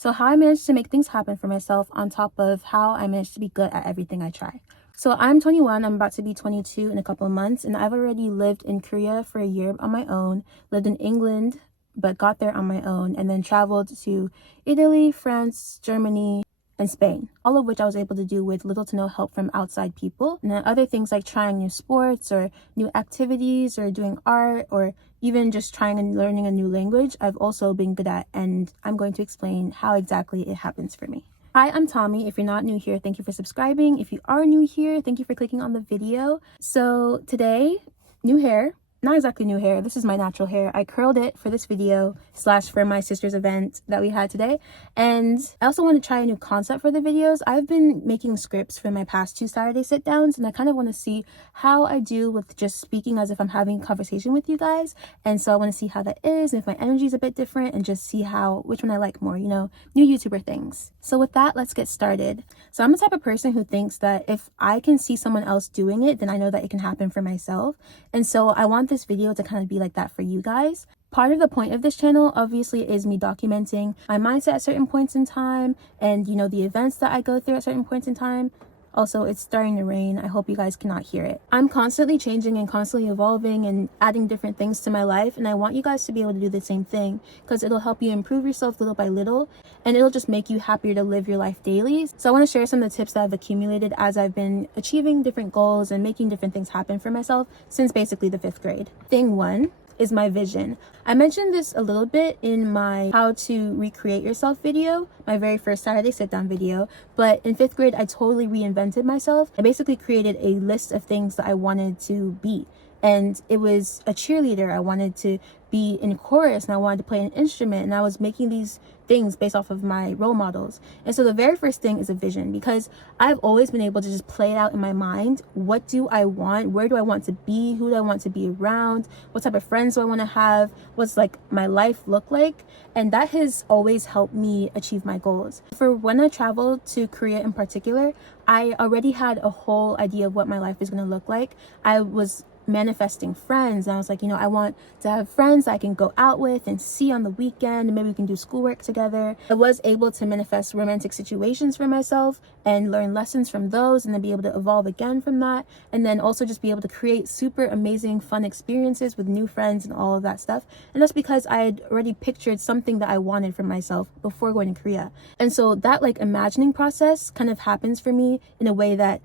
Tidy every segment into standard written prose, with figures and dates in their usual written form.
So how I managed to make things happen for myself on top of how I managed to be good at everything I try. So I'm 21, I'm about to be 22 in a couple of months, and I've already lived in Korea for a year on my own, lived in England, but got there on my own, and then traveled to Italy, France, Germany, and Spain, all of which I was able to do with little to no help from outside people. And then other things like trying new sports or new activities or doing art or even just trying and learning a new language, I've also been good at, and I'm going to explain how exactly it happens for me. Hi, I'm Tommy. If you're not new here, thank you for subscribing. If you are new here, thank you for clicking on the video. So today, new hair. Not exactly new hair. This is my natural hair. I curled it for this video / for my sister's event that we had today. And I also want to try a new concept for the videos. I've been making scripts for my past 2 Saturday sit downs, and I kind of want to see how I do with just speaking as if I'm having a conversation with you guys. And so I want to see how that is, and if my energy is a bit different, and just see which one I like more, new YouTuber things. So with that, let's get started. So I'm the type of person who thinks that if I can see someone else doing it, then I know that it can happen for myself. And so I want this video to kind of be like that for you guys. Part of the point of this channel obviously is me documenting my mindset at certain points in time and the events that I go through at certain points in time. Also, it's starting to rain. I hope you guys cannot hear it. I'm constantly changing and constantly evolving and adding different things to my life, and I want you guys to be able to do the same thing because it'll help you improve yourself little by little, and it'll just make you happier to live your life daily. So I want to share some of the tips that I've accumulated as I've been achieving different goals and making different things happen for myself since basically the 5th grade. Thing 1 is my vision. I mentioned this a little bit in my how to recreate yourself video, my very first Saturday sit down video, but in 5th grade I totally reinvented myself. I basically created a list of things that I wanted to be, and it was a cheerleader. I wanted to be in chorus, and I wanted to play an instrument, and I was making these things based off of my role models. And so the very first thing is a vision, because I've always been able to just play it out in my mind. What do I want? Where do I want to be? Who do I want to be around? What type of friends do I want to have? What's my life look like? And that has always helped me achieve my goals. For when I traveled to Korea in particular, I already had a whole idea of what my life is going to look like. I was manifesting friends, and I was like, I want to have friends I can go out with and see on the weekend, and maybe we can do schoolwork together. I was able to manifest romantic situations for myself and learn lessons from those, and then be able to evolve again from that, and then also just be able to create super amazing fun experiences with new friends and all of that stuff. And that's because I had already pictured something that I wanted for myself before going to Korea. And so that imagining process kind of happens for me in a way that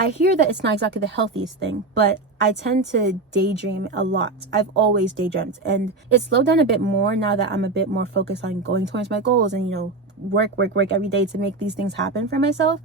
I hear that it's not exactly the healthiest thing, but I tend to daydream a lot. I've always daydreamt, and it's slowed down a bit more now that I'm a bit more focused on going towards my goals and, work every day to make these things happen for myself.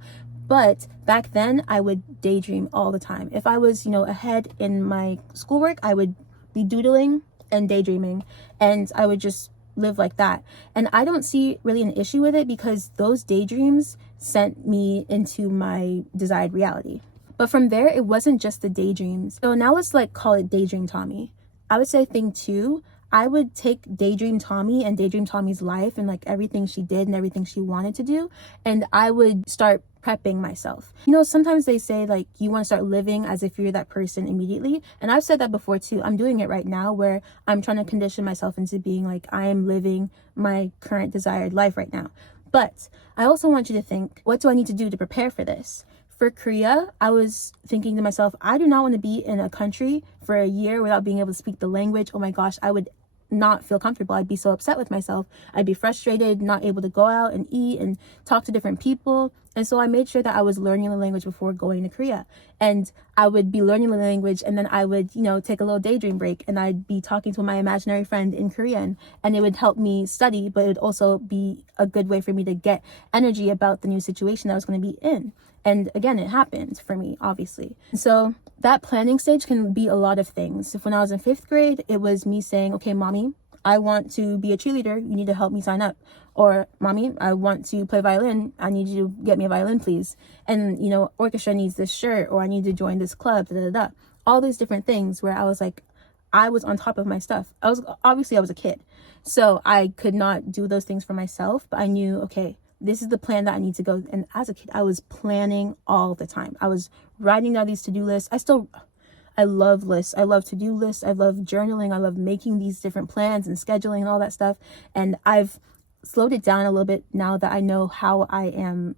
But back then, I would daydream all the time. If I was, ahead in my schoolwork, I would be doodling and daydreaming, and I would just live like that. And I don't see really an issue with it because those daydreams sent me into my desired reality. But from there, it wasn't just the daydreams. So now let's call it Daydream Tommy. I would say thing 2, I would take Daydream Tommy and Daydream Tommy's life and everything she did and everything she wanted to do, and I would start prepping myself. Sometimes they say you want to start living as if you're that person immediately, and I've said that before too. I'm doing it right now, where I'm trying to condition myself into being I am living my current desired life right now. But I also want you to think, what do I need to do to prepare for this? For Korea, I was thinking to myself, I do not want to be in a country for a year without being able to speak the language. Oh my gosh, I would not feel comfortable. I'd be so upset with myself. I'd be frustrated, not able to go out and eat and talk to different people. And so I made sure that I was learning the language before going to Korea. And I would be learning the language, and then I would, take a little daydream break, and I'd be talking to my imaginary friend in Korean, and it would help me study, but it would also be a good way for me to get energy about the new situation that I was going to be in. And again, it happened for me, obviously. So that planning stage can be a lot of things. If when I was in 5th grade, it was me saying, okay, mommy, I want to be a cheerleader. You need to help me sign up. Or, mommy, I want to play violin. I need you to get me a violin, please. And, orchestra needs this shirt, or I need to join this club, All these different things where I was I was on top of my stuff. I was a kid. So I could not do those things for myself, but I knew, okay, this is the plan that I need to go. And as a kid, I was planning all the time. I was writing down these to-do lists. I love lists. I love to-do lists. I love journaling. I love making these different plans and scheduling and all that stuff. And I've slowed it down a little bit now that I know how I am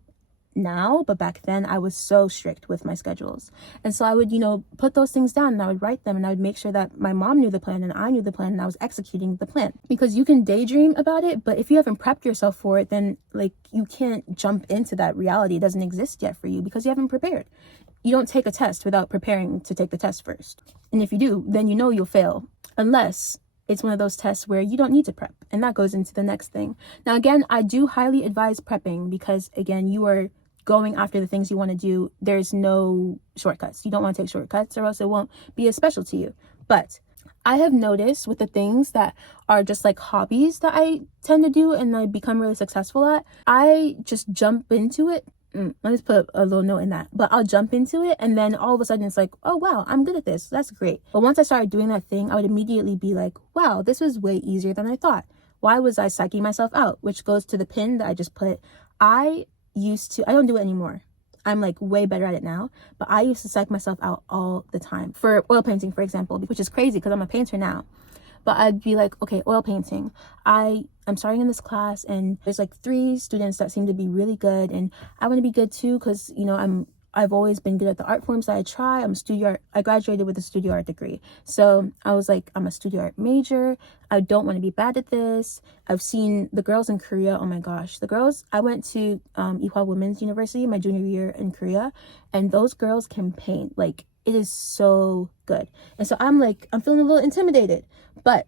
now, but back then I was so strict with my schedules. And so I would, put those things down and I would write them, and I would make sure that my mom knew the plan and I knew the plan and I was executing the plan. Because you can daydream about it, but if you haven't prepped yourself for it, then like you can't jump into that reality. It doesn't exist yet for you because you haven't prepared. You don't take a test without preparing to take the test first. And if you do, then you know you'll fail, unless it's one of those tests where you don't need to prep. And that goes into the next thing. Now, again, I do highly advise prepping because, again, you are going after the things you want to do. There's no shortcuts. You don't want to take shortcuts or else it won't be as special to you. But I have noticed with the things that are just like hobbies that I tend to do and I become really successful at, I just jump into it. Let me just put a little note in that. But I'll jump into it and then all of a sudden it's like, oh wow, I'm good at this. That's great. But once I started doing that thing, I would immediately be like, wow, this was way easier than I thought. Why was I psyching myself out? Which goes to the pin that I just put. I don't do it anymore. I'm like way better at it now, but I used to psych myself out all the time for oil painting, for example, which is crazy because I'm a painter now. But I'd be like, okay, oil painting. I'm starting in this class and there's like 3 students that seem to be really good, and I want to be good too because, I've always been good at the art forms that I try. I graduated with a studio art degree. So I was like, I'm a studio art major. I don't want to be bad at this. I've seen the girls in Korea. Oh my gosh. I went to Ewha Women's University my junior year in Korea, and those girls can paint. Like, it is so good. And so I'm feeling a little intimidated, but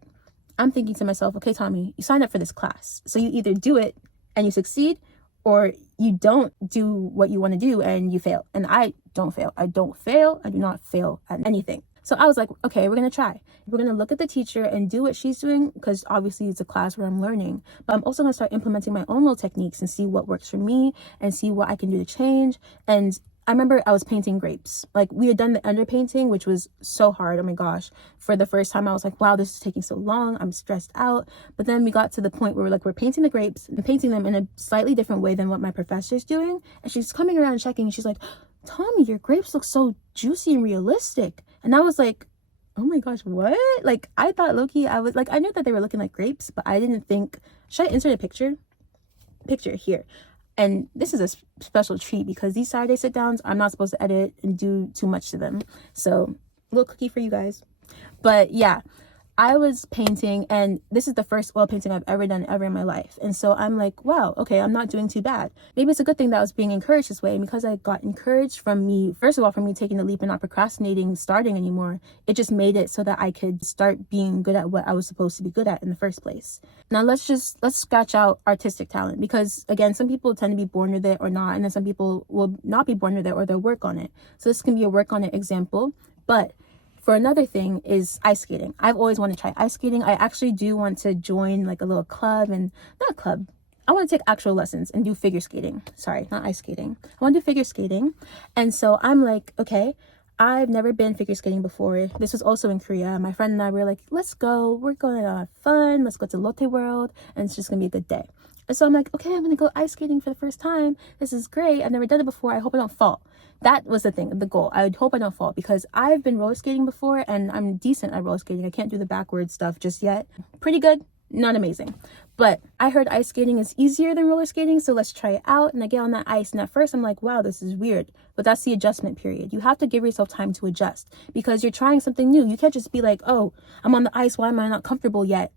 I'm thinking to myself, okay, Tommy, you signed up for this class. So you either do it and you succeed, or you don't do what you want to do and you fail. And I don't fail. I don't fail. I do not fail at anything. So I was like, okay, we're going to try. We're going to look at the teacher and do what she's doing, because obviously it's a class where I'm learning. But I'm also going to start implementing my own little techniques and see what works for me and see what I can do to change. And I remember I was painting grapes. Like, we had done the underpainting, which was so hard. Oh my gosh. For the first time, I was like, wow, this is taking so long. I'm stressed out. But then we got to the point where we're painting the grapes and painting them in a slightly different way than what my professor's doing. And she's coming around checking and she's like, Tommy, your grapes look so juicy and realistic. And I was like, oh my gosh, what? Like, I thought low-key, I knew that they were looking like grapes, but I didn't think, should I insert a picture? Picture here. And this is a special treat because these Saturday sit downs, I'm not supposed to edit and do too much to them. So, a little cookie for you guys. But yeah, I was painting, and this is the first oil painting I've ever done ever in my life. And so I'm like, wow, okay, I'm not doing too bad. Maybe it's a good thing that I was being encouraged this way, and because I got encouraged from me, first of all, from me taking the leap and not procrastinating, starting anymore, it just made it so that I could start being good at what I was supposed to be good at in the first place. Now let's scratch out artistic talent, because again, some people tend to be born with it or not, and then some people will not be born with it or they'll work on it. So this can be a work on it example. But for another thing is ice skating. I've always wanted to try ice skating. I actually do want to join like a little club, and not a club. I want to take actual lessons and do figure skating. Sorry, not ice skating. I want to do figure skating. And so I'm like, okay, I've never been figure skating before. This was also in Korea. My friend and I were like, let's go. We're going to have fun. Let's go to Lotte World, and it's just going to be a good day. And so I'm like, okay, I'm going to go ice skating for the first time. This is great. I've never done it before. I hope I don't fall. That was the thing, the goal. I would hope I don't fall, because I've been roller skating before and I'm decent at roller skating. I can't do the backwards stuff just yet. Pretty good, not amazing. But I heard ice skating is easier than roller skating, so let's try it out. And I get on that ice, and at first I'm like, wow, this is weird. But that's the adjustment period. You have to give yourself time to adjust, because you're trying something new. You can't just be like, oh, I'm on the ice. Why am I not comfortable yet?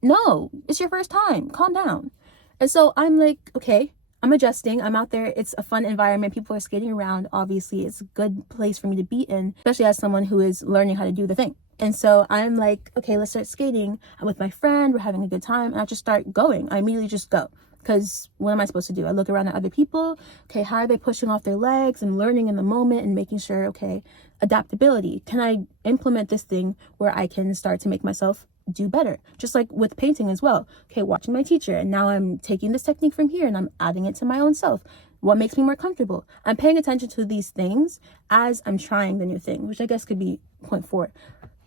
No, it's your first time. Calm down. And so I'm like, okay, I'm adjusting. I'm out there. It's a fun environment. People are skating around. Obviously, it's a good place for me to be in, especially as someone who is learning how to do the thing. And so I'm like, okay, let's start skating. I'm with my friend. We're having a good time. And I just start going. I immediately just go. Because what am I supposed to do? I look around at other people. Okay, how are they pushing off their legs and learning in the moment and making sure, okay, adaptability. Can I implement this thing where I can start to make myself do better? Just like with painting as well. Okay, watching my teacher, and now I'm taking this technique from here and I'm adding it to my own self. What makes me more comfortable? I'm paying attention to these things as I'm trying the new thing, which I guess could be point 4,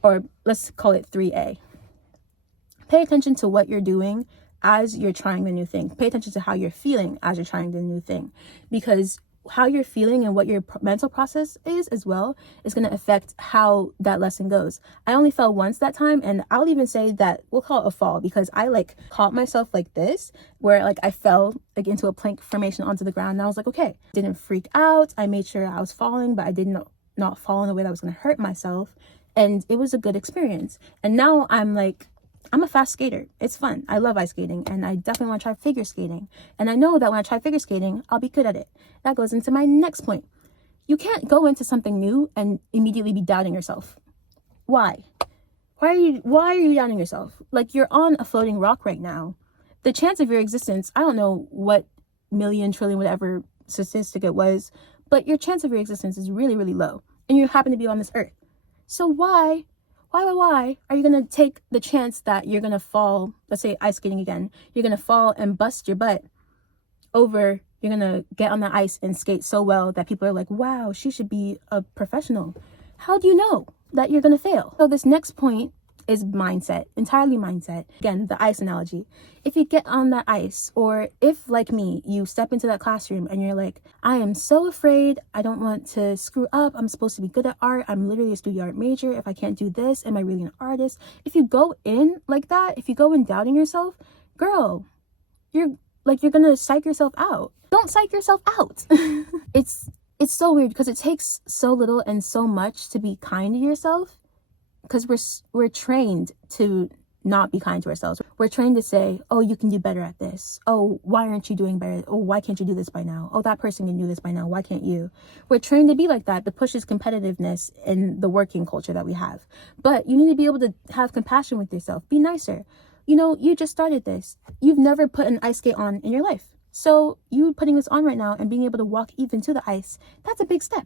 or let's call it 3A. Pay attention to what you're doing as you're trying the new thing. Pay attention to how you're feeling as you're trying the new thing, because how you're feeling and what your mental process is as well is going to affect how that lesson goes. I only fell once that time, and I'll even say that we'll call it a fall, because I like caught myself like this, where like I fell like into a plank formation onto the ground, and I was like, okay, didn't freak out. I made sure I was falling, but I did not fall in a way that was going to hurt myself, and it was a good experience. And now I'm a fast skater. It's fun. I love ice skating, and I definitely want to try figure skating. And I know that when I try figure skating, I'll be good at it. That goes into my next point. You can't go into something new and immediately be doubting yourself. Why? Why are you doubting yourself? Like, you're on a floating rock right now. The chance of your existence, I don't know what million, trillion, whatever statistic it was, but your chance of your existence is really, really low. And you happen to be on this earth. So why are you going to take the chance that you're going to fall, let's say ice skating again, you're going to fall and bust your butt over, you're going to get on the ice and skate so well that people are like, wow, she should be a professional. How do you know that you're going to fail? So this next point is mindset, entirely mindset. Again, the ice analogy. If you get on that ice, or if like me, you step into that classroom and you're like, I am so afraid, I don't want to screw up, I'm supposed to be good at art, I'm literally a studio art major, if I can't do this, am I really an artist? If you go in like that, if you go in doubting yourself, girl, you're gonna psych yourself out. Don't psych yourself out. It's so weird because it takes so little and so much to be kind to yourself, because we're trained to not be kind to ourselves. We're trained to say, oh, you can do better at this. Oh, why aren't you doing better? Oh, why can't you do this by now? Oh, that person can do this by now. Why can't you? We're trained to be like that. That pushes competitiveness in the working culture that we have. But you need to be able to have compassion with yourself. Be nicer. You know, you just started this. You've never put an ice skate on in your life. So you putting this on right now and being able to walk even to the ice, that's a big step.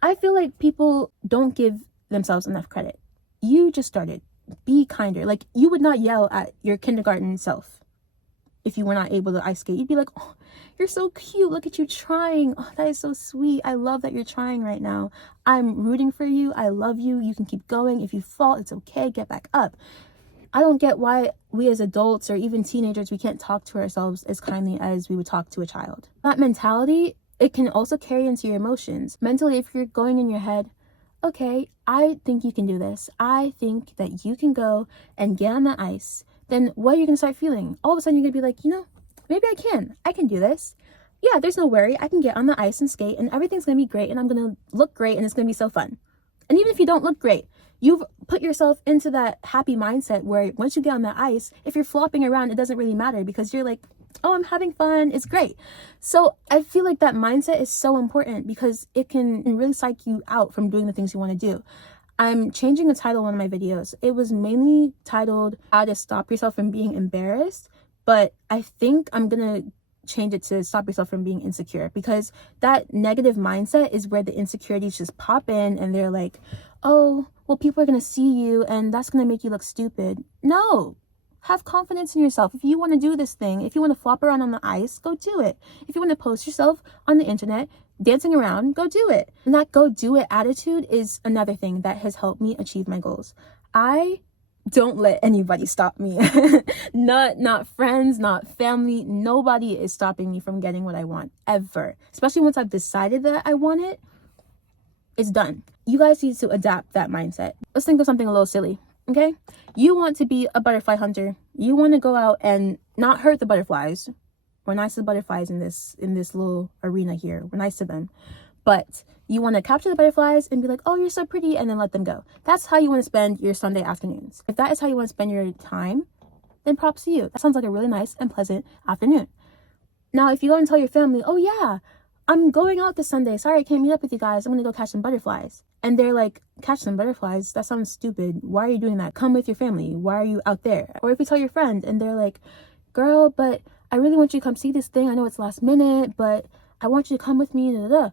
I feel like people don't give themselves enough credit. You just started. Be kinder. Like, you would not yell at your kindergarten self if you were not able to ice skate. You'd be like, oh, you're so cute. Look at you trying. Oh, that is so sweet. I love that you're trying right now. I'm rooting for you. I love you. You can keep going. If you fall, it's okay. Get back up. I don't get why we as adults or even teenagers, we can't talk to ourselves as kindly as we would talk to a child. That mentality, it can also carry into your emotions. Mentally, if you're going in your head, okay, I think you can do this. I think that you can go and get on the ice. Then what are you going to start feeling? All of a sudden, you're going to be like, you know, maybe I can do this. Yeah, there's no worry. I can get on the ice and skate, and everything's going to be great, and I'm going to look great, and it's going to be so fun. And even if you don't look great, you've put yourself into that happy mindset where once you get on the ice, if you're flopping around, it doesn't really matter, because you're like, oh, I'm having fun. It's great. So I feel like that mindset is so important, because it can really psych you out from doing the things you want to do. I'm changing the title of one of my videos. It was mainly titled How to Stop Yourself from Being Embarrassed, but I think I'm going to change it to Stop Yourself from Being Insecure, because that negative mindset is where the insecurities just pop in, and they're like, oh, well, people are going to see you and that's going to make you look stupid. No. Have confidence in yourself. If you want to do this thing, if you want to flop around on the ice, go do it. If you want to post yourself on the internet dancing around, go do it. And that go do it attitude is another thing that has helped me achieve my goals. I don't let anybody stop me. Not friends, not family. Nobody is stopping me from getting what I want, ever. Especially once I've decided that I want it, it's done. You guys need to adapt that mindset. Let's think of something a little silly. Okay, you want to be a butterfly hunter. You want to go out and not hurt the butterflies. We're nice to the butterflies in this little arena here. We're nice to them. But you want to capture the butterflies and be like, oh, you're so pretty, and then let them go. That's how you want to spend your Sunday afternoons. If that is how you want to spend your time, then props to you. That sounds like a really nice and pleasant afternoon. Now, if you go and tell your family, oh yeah, I'm going out this Sunday. Sorry, I can't meet up with you guys. I'm going to go catch some butterflies. And they're like, catch some butterflies? That sounds stupid. Why are you doing that? Come with your family. Why are you out there? Or if you tell your friend and they're like, girl, but I really want you to come see this thing. I know it's last minute, but I want you to come with me. Da, da, da.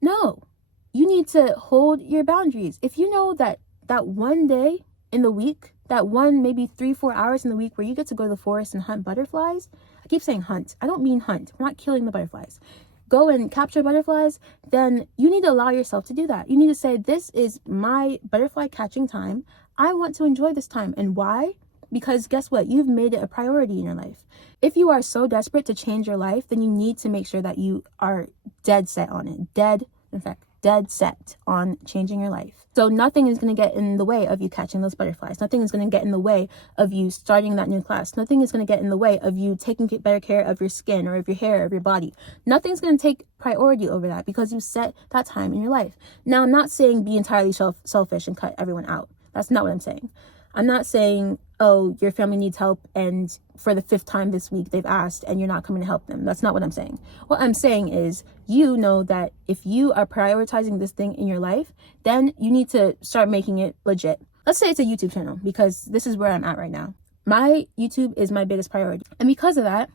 No, you need to hold your boundaries. If you know that one day in the week, that one, maybe 3-4 hours in the week where you get to go to the forest and hunt butterflies. I keep saying hunt. I don't mean hunt. We're not killing the butterflies. Go and capture butterflies, then you need to allow yourself to do that. You need to say, this is my butterfly catching time. I want to enjoy this time. And why? because guess what? You've made it a priority in your life. If you are so desperate to change your life, then you need to make sure that you are dead set on it. Dead set on changing your life. So nothing is going to get in the way of you catching those butterflies. Nothing is going to get in the way of you starting that new class. Nothing is going to get in the way of you taking better care of your skin or of your hair, of your body. Nothing's going to take priority over that because you set that time in your life. Now, I'm not saying be entirely selfish and cut everyone out. That's not what I'm saying. I'm not saying, oh, your family needs help and for the 5th time this week they've asked and you're not coming to help them. That's not what I'm saying. What I'm saying is you know that if you are prioritizing this thing in your life, then you need to start making it legit. Let's say it's a YouTube channel because this is where I'm at right now. My YouTube is my biggest priority. And because of that,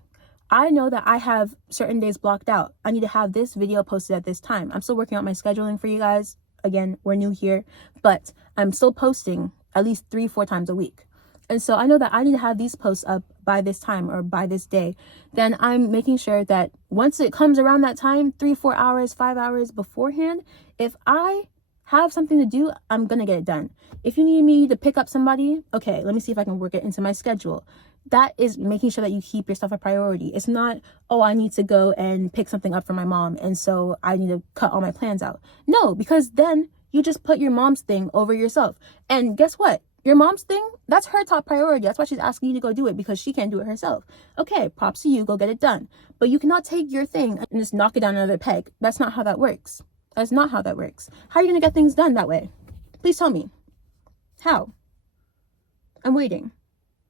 I know that I have certain days blocked out. I need to have this video posted at this time. I'm still working on my scheduling for you guys. Again, we're new here, but I'm still posting at least 3-4 times a week. And so I know that I need to have these posts up by this time or by this day. Then I'm making sure that once it comes around that time, 3-4 hours, 5 hours beforehand, if I have something to do, I'm going to get it done. If you need me to pick up somebody, okay, let me see if I can work it into my schedule. That is making sure that you keep your stuff a priority. It's not, oh, I need to go and pick something up for my mom, and so I need to cut all my plans out. No, because then you just put your mom's thing over yourself. And guess what? Your mom's thing, that's her top priority. That's why she's asking you to go do it, because she can't do it herself. Okay, props to you, go get it done. But you cannot take your thing and just knock it down another peg. That's not how that works. That's not how that works. How are you going to get things done that way? Please tell me. How? I'm waiting.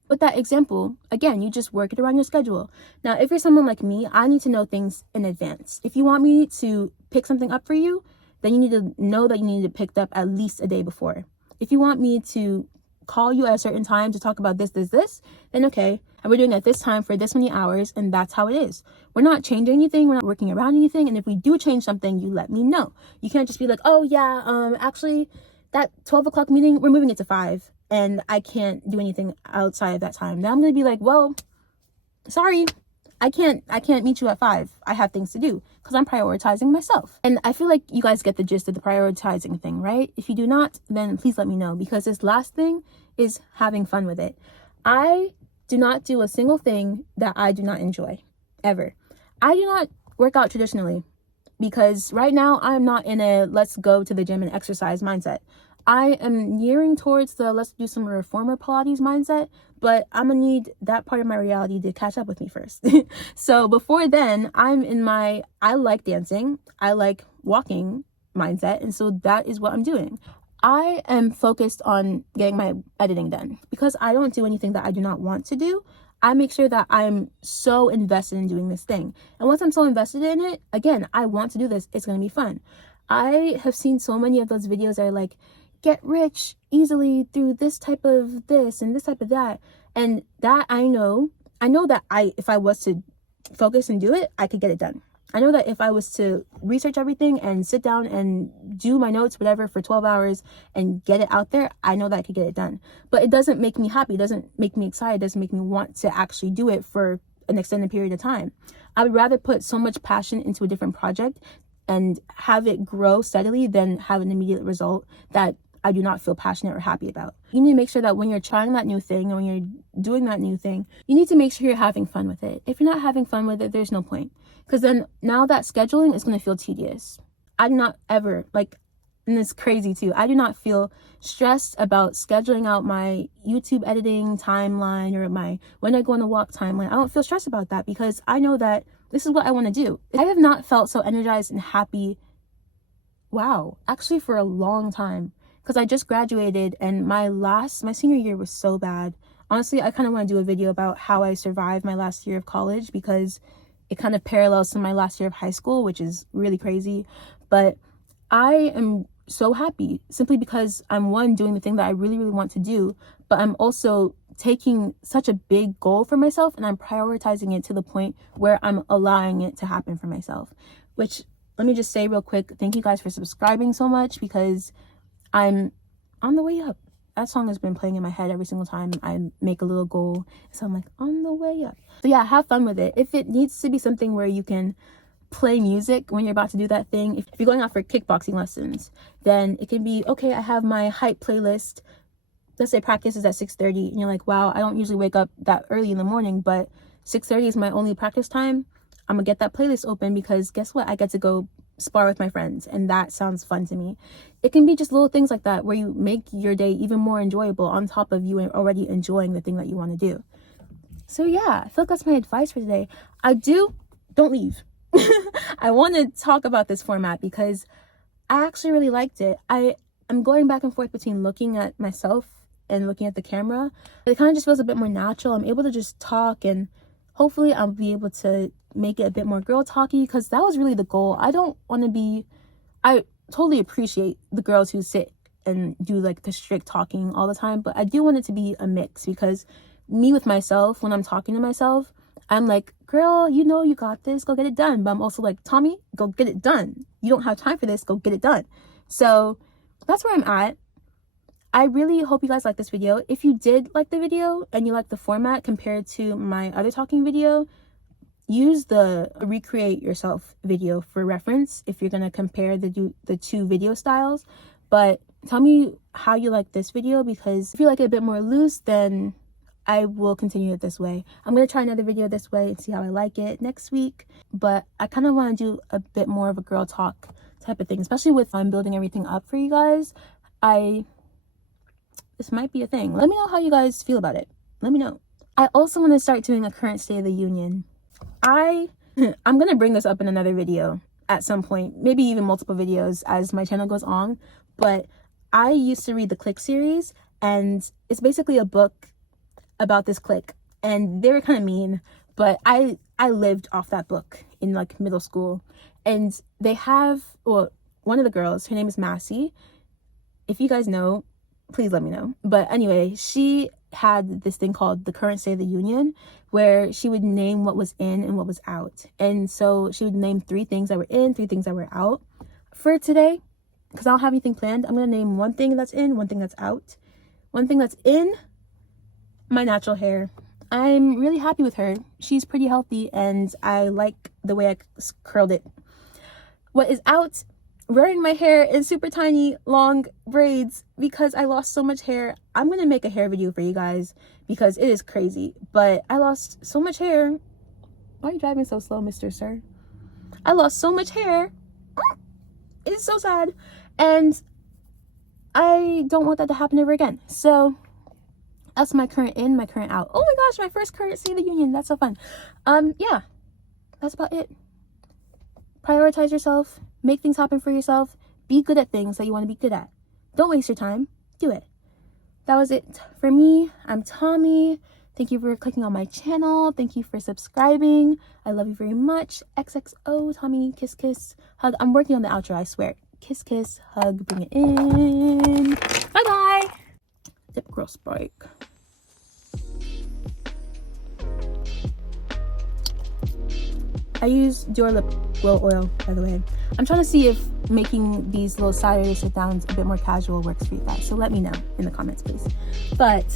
With that example, again, you just work it around your schedule. Now, if you're someone like me, I need to know things in advance. If you want me to pick something up for you, then you need to know that you need to pick it up at least a day before. If you want me to call you at a certain time to talk about this, then okay, and we're doing it at this time for this many hours, and that's how it is. We're not changing anything, we're not working around anything, and if we do change something, you let me know. You can't just be like, oh yeah, actually, that 12 o'clock meeting, we're moving it to 5, and I can't do anything outside of that time. Then I'm gonna be like, well, sorry, I can't meet you at 5. I have things to do because I'm prioritizing myself. And I feel like you guys get the gist of the prioritizing thing, right? If you do not, then please let me know, because this last thing is having fun with it. I do not do a single thing that I do not enjoy, ever. I do not work out traditionally because right now I'm not in a let's go to the gym and exercise mindset. I am nearing towards the let's do some reformer Pilates mindset, but I'm gonna need that part of my reality to catch up with me first. So before then, I'm in my I like dancing, I like walking mindset, and so that is what I'm doing. I am focused on getting my editing done because I don't do anything that I do not want to do. I make sure that I'm so invested in doing this thing. And once I'm so invested in it, again, I want to do this. It's going to be fun. I have seen so many of those videos that are like, get rich easily through this type of this and this type of that. And that I know that if I was to focus and do it, I could get it done. I know that if I was to research everything and sit down and do my notes, whatever, for 12 hours and get it out there, I know that I could get it done. But it doesn't make me happy. It doesn't make me excited. It doesn't make me want to actually do it for an extended period of time. I would rather put so much passion into a different project and have it grow steadily than have an immediate result that I do not feel passionate or happy about. You need to make sure that when you're trying that new thing or when you're doing that new thing, you need to make sure you're having fun with it. If you're not having fun with it, there's no point. Because then now that scheduling is going to feel tedious. I do not ever, and it's crazy too, I do not feel stressed about scheduling out my YouTube editing timeline or my when I go on a walk timeline. I don't feel stressed about that because I know that this is what I want to do. I have not felt so energized and happy, actually for a long time. Because I just graduated and my senior year was so bad. Honestly, I kind of want to do a video about how I survived my last year of college because it kind of parallels to my last year of high school, which is really crazy. But I am so happy simply because I'm doing the thing that I really, really want to do, but I'm also taking such a big goal for myself and I'm prioritizing it to the point where I'm allowing it to happen for myself. Which, let me just say real quick, thank you guys for subscribing so much because I'm on the way up. That song has been playing in my head every single time I make a little goal. So I'm like, on the way up. So yeah, have fun with it. If it needs to be something where you can play music when you're about to do that thing, if you're going out for kickboxing lessons, then it can be, okay, I have my hype playlist let's say practice is at 6:30 and you're like, wow, I don't usually wake up that early in the morning, but 6:30 is my only practice time. I'm gonna get that playlist open because guess what? I get to go spar with my friends, and that sounds fun to me. It can be just little things like that where you make your day even more enjoyable on top of you already enjoying the thing that you want to do. So yeah, I feel like that's my advice for today. Don't leave. I want to talk about this format because I actually really liked it. I'm going back and forth between looking at myself and looking at the camera. It kind of just feels a bit more natural. I'm able to just talk, and hopefully I'll be able to make it a bit more girl talky, because that was really the goal. I totally appreciate the girls who sit and do like the strict talking all the time, but I do want it to be a mix, because me with myself, when I'm talking to myself, I'm like, girl, you know you got this, go get it done. But I'm also like, Tommy, go get it done. You don't have time for this, go get it done. So that's where I'm at. I really hope you guys like this video. If you did like the video and you like the format compared to my other talking video, use the recreate yourself video for reference if you're going to compare the two video styles. But tell me how you like this video, because if you like it a bit more loose, then I will continue it this way. I'm going to try another video this way and see how I like it next week. But I kind of want to do a bit more of a girl talk type of thing, especially with I'm building everything up for you guys. This might be a thing. Let me know how you guys feel about it. Let me know. I also want to start doing a current state of the union. I'm going to bring this up in another video at some point, maybe even multiple videos as my channel goes on. But I used to read the Click series, and it's basically a book about this clique, and they were kind of mean, but I lived off that book in like middle school. And they have, well, one of the girls, her name is Massey. If you guys know, please let me know. But anyway, she had this thing called the current state of the union, where she would name what was in and what was out. And so she would name 3 things that were in, 3 things that were out. For today, because I don't have anything planned, I'm going to name 1 thing that's in, 1 thing that's out. 1 thing that's in, my natural hair. I'm really happy with her. She's pretty healthy, and I like the way I curled it. What is out, wearing my hair in super tiny long braids because I lost so much hair. I'm gonna make a hair video for you guys because it is crazy, but I lost so much hair. Why are you driving so slow, Mr. Sir? I lost so much hair. It's so sad, and I don't want that to happen ever again. So that's my current in, my current out. Oh my gosh, my first current state of the union. That's so fun. Yeah, that's about it. Prioritize yourself. Make things happen for yourself. Be good at things that you want to be good at. Don't waste your time. Do it. That was it for me. I'm Tommy. Thank you for clicking on my channel. Thank you for subscribing. I love you very much. XXOTOMI. Kiss, kiss, hug. I'm working on the outro, I swear. Kiss, kiss, hug. Bring it in. Bye-bye. Lip Girl Spike. I use Dior Lip Glow Oil, by the way. I'm trying to see if making these little Saturday sit-downs a bit more casual works for you guys. So let me know in the comments, please. But